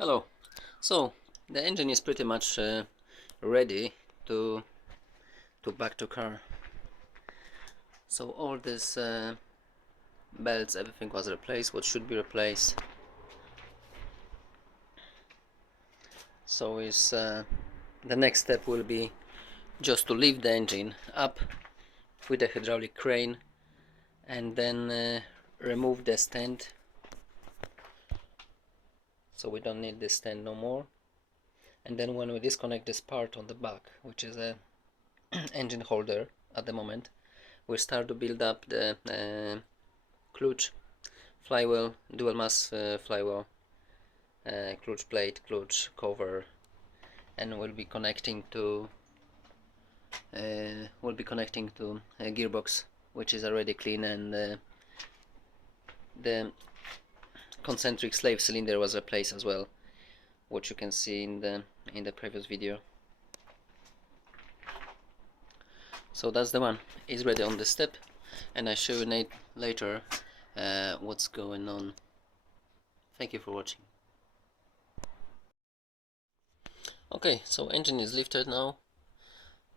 Hello. So the engine is pretty much ready to back to car. So all this belts, everything was replaced. What should be replaced. So is the next step will be just to lift the engine up with a hydraulic crane and then remove the stand. So we don't need this stand no more. And then when we disconnect this part on the back, which is a engine holder at the moment, we start to build up the clutch, flywheel, dual mass flywheel, clutch plate, clutch cover, and we'll be connecting to a gearbox, which is already clean, and the concentric slave cylinder was replaced as well, which you can see in the previous video. So that's the one. It's ready on the step, and I show you later what's going on. Thank you for watching. Okay, so engine is lifted now.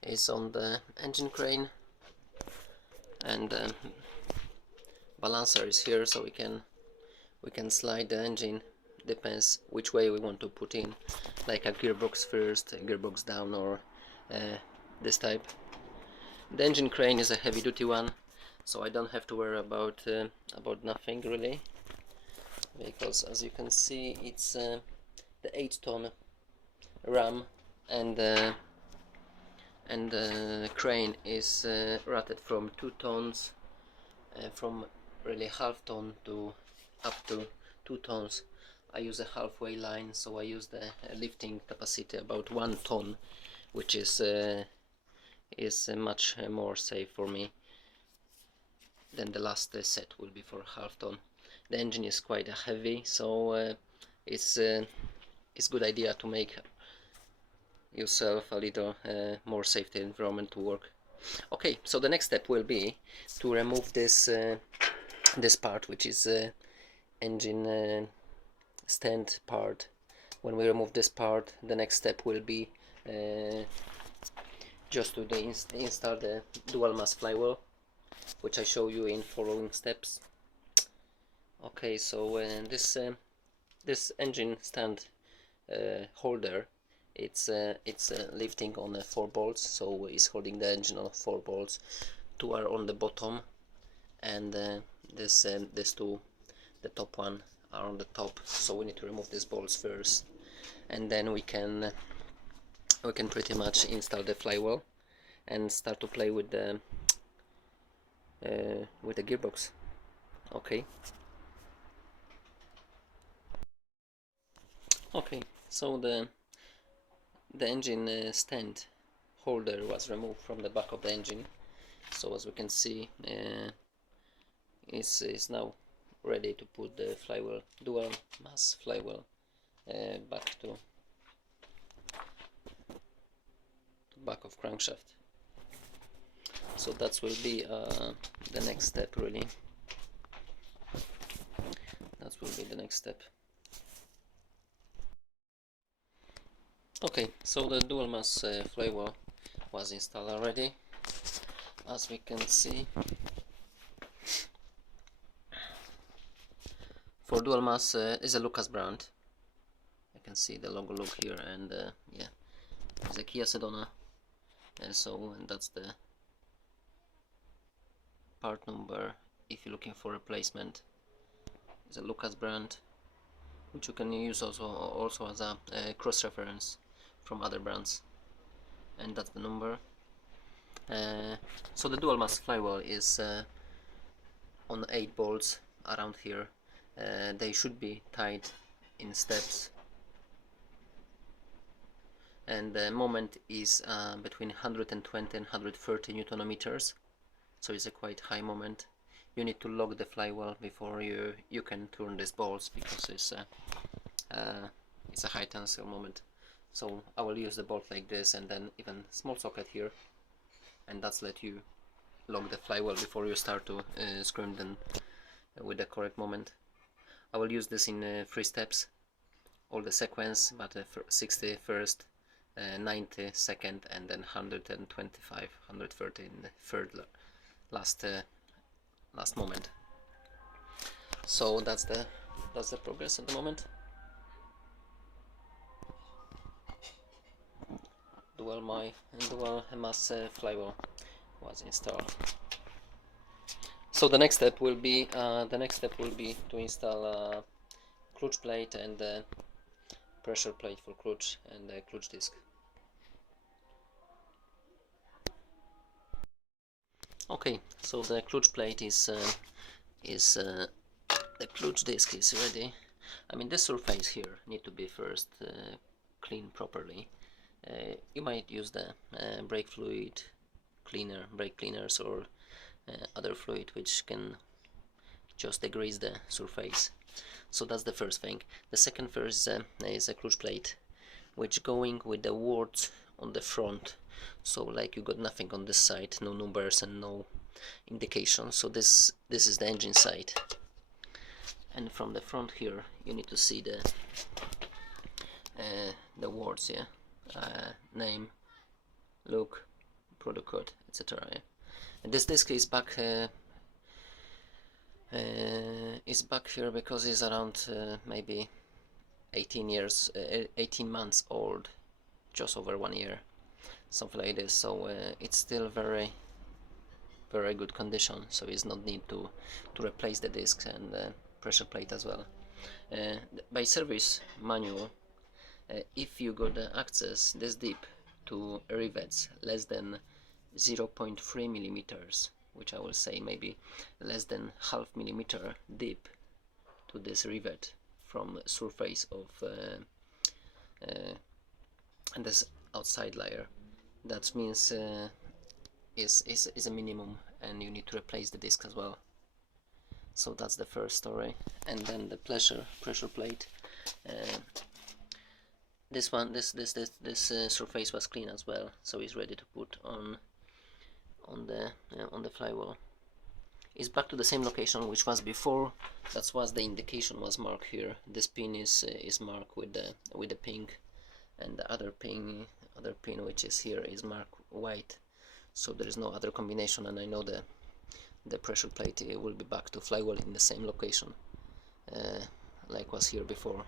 It's on the engine crane, and balancer is here, so we can slide the engine. Depends which way we want to put in, like a gearbox first, a gearbox down, or this type. The engine crane is a heavy-duty one, so I don't have to worry about nothing really, because as you can see, it's the 8-ton ram, and the crane is rated from 2 tons, from really half ton to up to 2 tons. I use a halfway line, so I use the lifting capacity about 1 ton, which is much more safe for me than the last set will be for half ton. The engine is quite heavy, so it's good idea to make yourself a little more safety environment to work. Okay, so the next step will be to remove this this part, which is engine stand part. When we remove this part, the next step will be just to install the dual mass flywheel, which I show you in following steps. Okay, so this engine stand holder, it's lifting on 4 bolts, so it's holding the engine on 4 bolts. 2 are on the bottom, and this two, the top one, are on the top. So we need to remove these bolts first, and then we can pretty much install the flywheel and start to play with the gearbox. Okay. Okay, so the engine stand holder was removed from the back of the engine. So as we can see, is now ready to put the flywheel, dual mass flywheel, back to back of crankshaft. So that will be the next step really. That will be the next step. Okay, so the dual mass flywheel was installed already, as we can see. For dual mass is a Lucas brand. You can see the logo here, and yeah, it's a Kia Sedona. And that's the part number if you're looking for replacement. It's a Lucas brand, which you can use also as a cross reference from other brands, and that's the number. So the dual mass flywheel is on 8 bolts around here. They should be tied in steps, and the moment is between 120 and 130 Newton meters, so it's a quite high moment. You need to lock the flywheel before you can turn these bolts, because it's a high tensile moment. So I will use the bolt like this, and then even small socket here, and that's let you lock the flywheel before you start to screw them with the correct moment. I will use this in 3 steps. all the sequence, but 61st, 92nd, and then 125, 130 in the third last moment. So that's the progress at the moment. Dual mass flywheel was installed. So the next step will be to install clutch plate and pressure plate for clutch and clutch disc. Okay, so the clutch plate is the clutch disc is ready. I mean, this surface here need to be first cleaned properly. You might use the brake fluid cleaner, brake cleaners, or other fluid which can just degrease the surface. So that's the first thing. The second first is a clutch plate, which going with the words on the front. So like you got nothing on this side, no numbers and no indication. So this is the engine side, and from the front here you need to see the words, yeah, name, look, product code, etc. Yeah. And this disc is back here because it's around maybe 18 months old, just over 1 year, something like this. So it's still very good condition, so it's not need to replace the disc and pressure plate as well. By service manual, if you got access this deep to rivets less than 0.3 millimeters, which I will say maybe less than half millimeter deep to this rivet from surface of and this outside layer, that means is a minimum, and you need to replace the disc as well. So that's the first story. And then the pressure plate, this surface was clean as well, so it's ready to put on the flywheel. It's back to the same location which was before. That's was the indication was marked here. This pin is marked with the pink, and the other pin which is here is marked white. So there is no other combination, and I know the pressure plate will be back to flywheel in the same location like was here before.